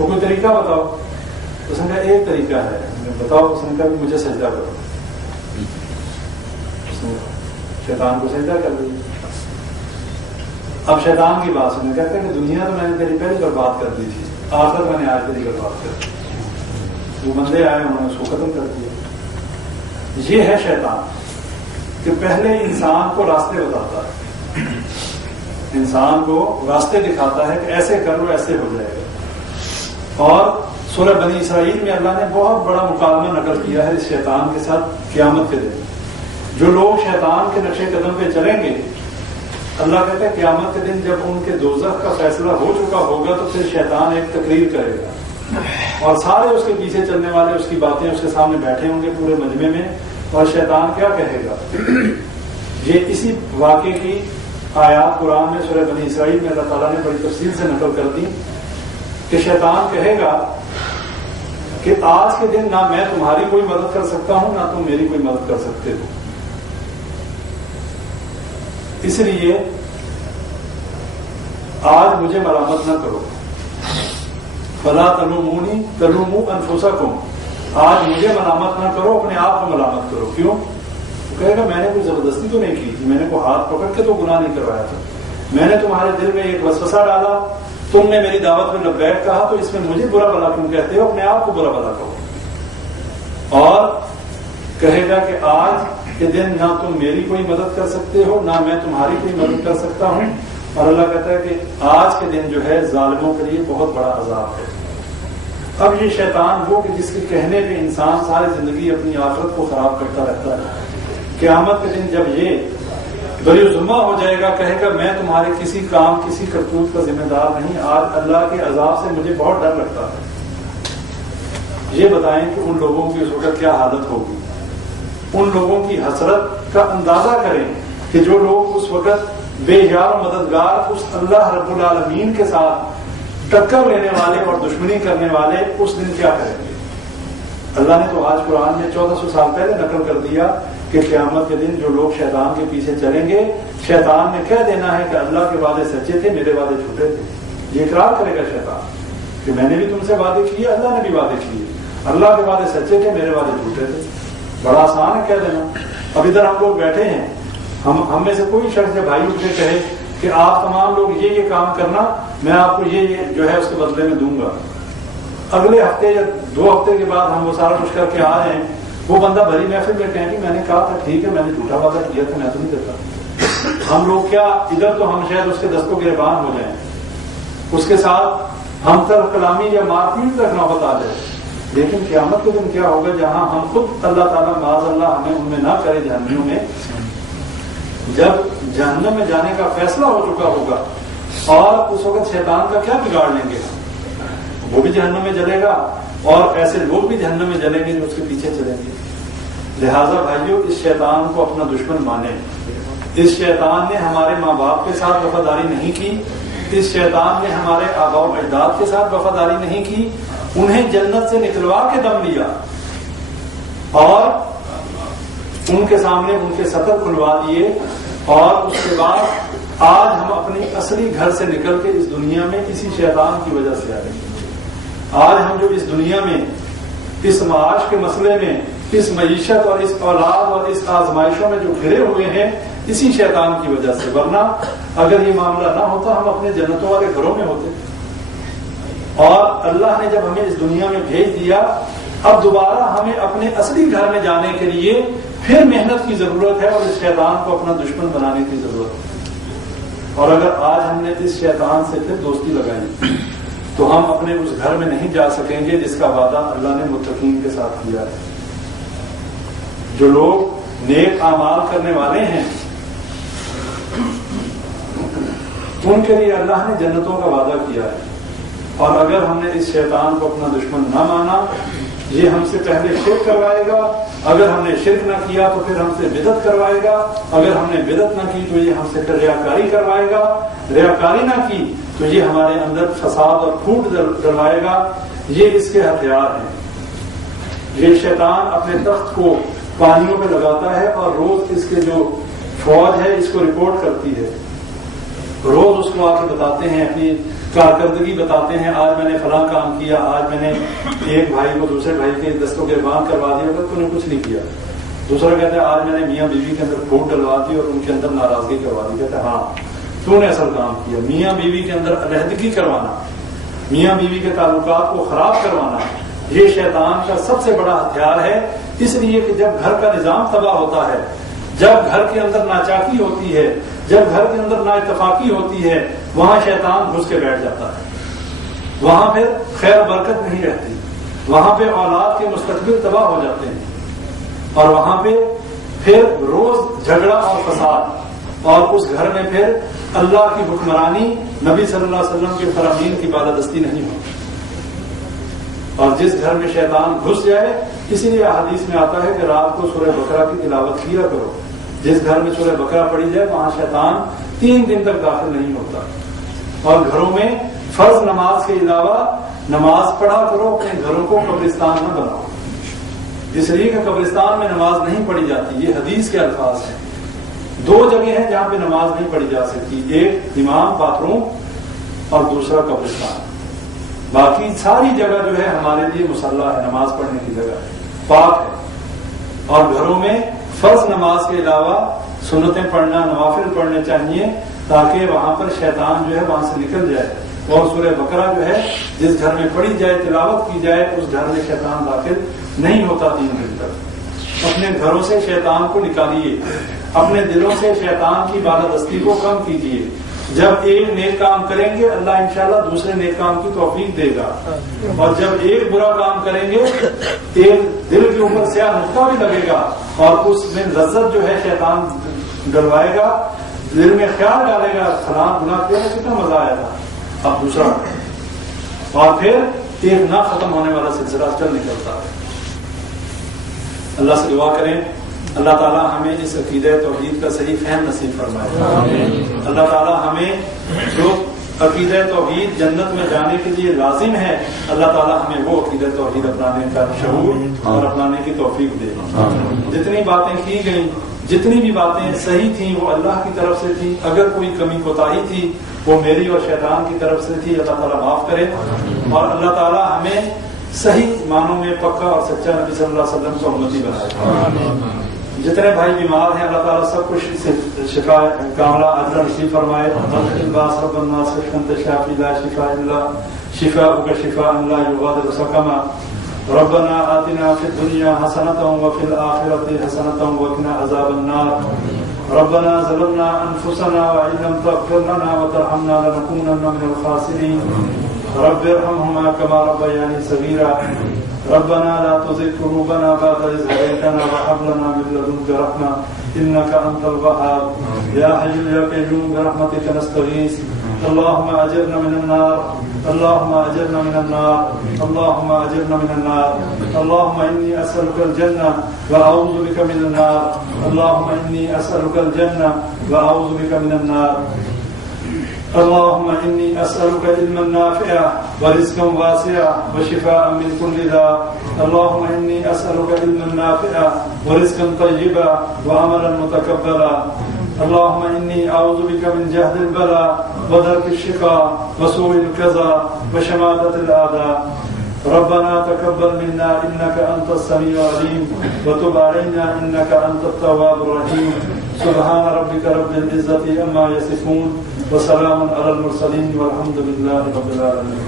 تو کوئی طریقہ بتاؤ. اس نے کہا ایک طریقہ ہے. بتاؤ. اس نے کہا مجھے سجدہ کرو. اس نے شیطان کو سجدہ کر دیا. اب شیطان کی بات سنیں, کہتے ہیں کہ دنیا تو میں نے تیری پہلے برباد کر دی تھی, آخرت میں نے آج تیری برباد کر دی. وہ بندے آئے انہوں نے اس کو ختم کر دیا. یہ ہے شیطان کہ پہلے انسان کو راستے بتاتا ہے, انسان کو راستے دکھاتا ہے کہ ایسے کرو ایسے ہو جائے گا. اور سورہ بنی اسرائیل میں اللہ نے بہت بڑا مکالمہ نقل کیا ہے اس شیطان کے ساتھ قیامت کے دن. جو لوگ شیطان کے نقش قدم پہ چلیں گے, اللہ کہتا ہے قیامت کے دن جب ان کے دوزخ کا فیصلہ ہو چکا ہوگا تو پھر شیطان ایک تقریر کرے گا اور سارے اس کے پیچھے چلنے والے اس کی باتیں اس کے سامنے بیٹھے ہوں گے پورے مجمع میں. اور شیطان کیا کہے گا؟ یہ اسی واقعے کی آیات قرآن میں سورہ بنی اسرائیل میں اللہ تعالیٰ نے بڑی تفصیل سے نقل کر دی کہ شیطان کہے گا کہ آج کے دن نہ میں تمہاری کوئی مدد کر سکتا ہوں نہ تم میری کوئی مدد کر سکتے ہو. اس لیے آج مجھے ملامت نہ کرو. فلا تلومونی تلوموا انفسکم. آج مجھے ملامت نہ کرو, اپنے آپ کو ملامت کرو. کیوں؟ وہ کہے گا میں نے کوئی زبردستی تو نہیں کی تھی, میں نے کوئی ہاتھ پکڑ کے تو گناہ نہیں کروایا تھا. میں نے تمہارے دل میں ایک وسوسہ ڈالا, تم نے میری دعوت میں لبیک کہا, تو اس میں مجھے برا بھلا کیوں کہتے ہو؟ اپنے آپ کو برا بھلا کہو. اور کہے گا کہ آج کے دن نہ تم میری کوئی مدد کر سکتے ہو نہ میں تمہاری کوئی مدد کر سکتا ہوں. اور اللہ کہتا ہے کہ آج کے دن جو ہے ظالموں کے لیے بہت بڑا عذاب ہے. اب یہ شیطان وہ کہ جس کے کہنے پہ انسان ساری زندگی اپنی آخرت کو خراب کرتا رہتا ہے, قیامت کے دن جب یہ بری ذمہ ہو جائے گا, کہے گا میں تمہارے کسی کام کسی کرتوت کا ذمہ دار نہیں, آج اللہ کے عذاب سے مجھے بہت ڈر لگتا ہے. یہ بتائیں کہ ان لوگوں کی اس وقت کیا حالت ہوگی. ان لوگوں کی حسرت کا اندازہ کریں کہ جو لوگ اس وقت بے یار و مددگار اس اللہ رب العالمین کے ساتھ ٹکر لینے والے اور دشمنی کرنے والے اس دن کیا کریں گے. اللہ نے تو آج قرآن میں 1400 سال پہلے نقل کر دیا کہ قیامت کے دن جو لوگ شیطان کے پیچھے چلیں گے, شیطان نے کہہ دینا ہے کہ اللہ کے وعدے سچے تھے, میرے وعدے جھوٹے تھے. یہ اقرار کرے گا شیطان کہ میں نے بھی تم سے وعدے کیے, اللہ نے بھی وعدے کیے, اللہ کے وعدے سچے تھے, میرے وعدے جھوٹے تھے. بڑا آسان ہے کہہ دینا. اب ادھر ہم لوگ بیٹھے ہیں, ہم میں سے کوئی شخص یا بھائی اٹھ کے کہے کہ آپ تمام لوگ یہ کام کرنا, میں آپ کو یہ جو ہے اس کے بدلے میں دوں گا. اگلے ہفتے یا 2 ہفتے کے بعد ہم وہ سارا کچھ کر کے آ رہے ہیں, وہ بندہ بھری محفل میں کہیں کہ میں نے کہا تھا ٹھیک ہے, میں نے جھوٹا وعدہ کیا تھا, میں تو نہیں دیتا. ہم لوگ کیا ادھر تو ہم شاید اس کے دستوں گریبان ہو جائیں, اس کے ساتھ ہم تلخ کلامی یا مار پیٹ تک نوبت آ جائے. لیکن قیامت کے دن کیا ہوگا جہاں ہم خود اللہ تعالیٰ معاذ اللہ ہمیں ان میں نہ کرے جہنمیوں میں, جب جہنم میں جانے کا فیصلہ ہو چکا ہوگا اور اس وقت شیطان کا کیا بگاڑ لیں گے. وہ بھی جہنم میں جلے گا اور ایسے لوگ بھی جہنم میں جلیں گے جو اس کے پیچھے چلیں گے. لہٰذا بھائیو اس شیطان کو اپنا دشمن مانیں. اس شیطان نے ہمارے ماں باپ کے ساتھ وفاداری نہیں کی, اس شیطان نے ہمارے آباء و اجداد کے ساتھ وفاداری نہیں کی, انہیں جنت سے نکلوا کے دم لیا اور ان کے سامنے ان کے سطر کھلوا دیے, اور اس کے بعد آج ہم اپنی اصلی گھر سے نکل کے اس دنیا میں اسی شیطان کی وجہ سے آئے. آج ہم جو اس دنیا میں اس معاش کے مسئلے میں اس معیشت اور اس اولاد اور اس آزمائشوں میں جو گھرے ہوئے ہیں اسی شیطان کی وجہ سے, ورنہ اگر یہ معاملہ نہ ہوتا ہم اپنے جنتوں والے گھروں میں ہوتے. اور اللہ نے جب ہمیں اس دنیا میں بھیج دیا, اب دوبارہ ہمیں اپنے اصلی گھر میں جانے کے لیے پھر محنت کی ضرورت ہے اور اس شیطان کو اپنا دشمن بنانے کی ضرورت ہے. اور اگر آج ہم نے اس شیطان سے پھر دوستی لگائی تو ہم اپنے اس گھر میں نہیں جا سکیں گے جس کا وعدہ اللہ نے متقین کے ساتھ کیا ہے. جو لوگ نیک اعمال کرنے والے ہیں ان کے لیے اللہ نے جنتوں کا وعدہ کیا ہے. اور اگر ہم نے اس شیطان کو اپنا دشمن نہ مانا, یہ ہم سے پہلے شرک کروائے گا, اگر ہم نے شرک نہ کیا تو پھر ہم سے بدعت کروائے گا, اگر ہم نے بدعت نہ کی تو یہ ہم سے پھر ریاکاری کروائے گا, ریاکاری نہ کی تو یہ ہمارے اندر فساد اور پھوٹ ڈلوائے گا. یہ اس کے ہتھیار ہیں. یہ شیطان اپنے تخت کو پانیوں پہ لگاتا ہے اور روز اس کے جو فوج ہے اس کو رپورٹ کرتی ہے, روز اس کو آ کے بتاتے ہیں اپنی کارکردگی بتاتے ہیں، آج میں نے فلاں کام کیا، آج میں نے ایک بھائی کو دوسرے بھائی کے دستوں گربان کروا دیا، اگر تو نے کچھ نہیں کیا. دوسرا کہتا ہے آج میں نے میاں بیوی کے اندر پھوٹ ڈلوا دی اور ان کے اندر ناراضگی کروا دی. کہتا ہے ہاں تو نے اصل کام کیا. میاں بیوی کے اندر علیحدگی کروانا، میاں بیوی کے تعلقات کو خراب کروانا، یہ شیطان کا سب سے بڑا ہتھیار ہے. اس لیے کہ جب گھر کا نظام تباہ ہوتا ہے، جب گھر کے اندر ناچاکی ہوتی ہے، جب گھر کے اندر نا اتفاقی ہوتی ہے، وہاں شیطان گھس کے بیٹھ جاتا ہے. وہاں پھر خیر برکت نہیں رہتی، وہاں پہ اولاد کے مستقبل تباہ ہو جاتے ہیں، اور وہاں پہ پھر روز جھگڑا اور فساد، اور اس گھر میں پھر اللہ کی حکمرانی، نبی صلی اللہ علیہ وسلم کے فرامین کی بالادستی نہیں ہوتی. اور جس گھر میں شیطان گھس جائے، اسی لیے حدیث میں آتا ہے کہ رات کو سورہ بقرہ کی تلاوت کیا کرو. جس گھر میں سورہ بقرہ پڑھی جائے وہاں شیطان 3 دن تک داخل نہیں ہوتا. اور گھروں میں فرض نماز کے علاوہ نماز پڑھا کرو، اپنے گھروں کو قبرستان نہ بناؤ، اس لیے کہ قبرستان میں نماز نہیں پڑھی جاتی. یہ حدیث کے الفاظ ہیں. 2 جگہ ہیں جہاں پہ نماز نہیں پڑھی جا سکتی، ایک امام باتھ روم اور دوسرا قبرستان. باقی ساری جگہ جو ہے ہمارے لیے مصلی ہے، نماز پڑھنے کی جگہ ہے، پاک ہے. اور گھروں میں فرض نماز کے علاوہ سنتیں پڑھنا، نوافل پڑھنے چاہیے، تاکہ وہاں پر شیطان جو ہے وہاں سے نکل جائے. اور سورہ بقرہ جو ہے جس گھر میں پڑھی جائے، تلاوت کی جائے، اس گھر میں شیطان داخل نہیں ہوتا 3 دن تک. اپنے گھروں سے شیطان کو نکالیے، اپنے دلوں سے شیطان کی بالادستی کو کم کیجیے. جب ایک نیک کام کریں گے اللہ انشاءاللہ دوسرے نیک کام کی توفیق دے گا. اور جب ایک برا کام کریں گے ایک دل کے اوپر سیاہ نقطہ بھی لگے گا، اور اس میں لذت جو ہے شیطان ڈلوائے گا، دل میں خیال ڈالے گا فلاں گناہ کیا، کتنا مزہ آیا تھا، اب دوسرا. اور پھر ایک نہ ختم ہونے والا سلسلہ چل نکلتا ہے. اللہ سے دعا کریں اللہ تعالیٰ ہمیں اس عقیدہ توحید کا صحیح فہم نصیب فرمائے. اللہ تعالیٰ ہمیں جو عقیدہ توحید جنت میں جانے کے لیے لازم ہے، اللہ تعالیٰ ہمیں وہ عقیدہ توحید اپنانے کا شعور اور اپنانے کی توفیق دے. جتنی باتیں کی گئیں، جتنی بھی باتیں صحیح تھیں وہ اللہ کی طرف سے تھیں. اگر کوئی کمی کوتاہی تھی وہ میری اور شیطان کی طرف سے تھی. اللہ تعالیٰ معاف کرے، اور اللہ تعالیٰ ہمیں صحیح معنوں میں پکا اور سچا نبی صلی اللہ علیہ وسلم کو امتی بنائے. جتنے بھائی بیمار ہیں اللہ تعالیٰ سب کچھ شفا کاملہ اجر نصیب فرمائے. رب الناس انت الشافی لا شفاء الا شفاءک شفاء لا یغادر سقما. ربنا آتنا فی الدنیا حسنة وفی الآخرة حسنة وقنا عذاب النار. ربنا ظلمنا انفسنا وان لم تغفر لنا وترحمنا لنكونن من الخاسرین. رب ارحمهما كما ربياني صغيرا. ربنا لا تزغ قلوبنا بعد إذ هديتنا وهب لنا من لدنك رحمة إنك أنت الوهاب. يا حي يا قيوم برحمتك نستغيث. اللهم أجرنا من النار، اللهم أجرنا من النار، اللهم أجرنا من النار. اللهم إني أسألك الجنة وأعوذ بك من النار. اللهم إني أسألك الجنة وأعوذ بك من النار. اللهم إني أسألك علما نافعا ورزقا واسعا وشفاء من كل داء. اللهم إني أسألك علما نافعا ورزقا طيبا وعملا متقبلا. اللهم إني أعوذ بك من جهد البلاء ودرك الشقاء وسوء القضاء وشماتة الأعداء. ربنا تقبل منا إنك أنت السميع العليم وتب علينا إنك أنت التواب الرحيم. سبحان ربك رب العزة عما يصفون وسلام على المرسلين والحمد لله رب العالمين.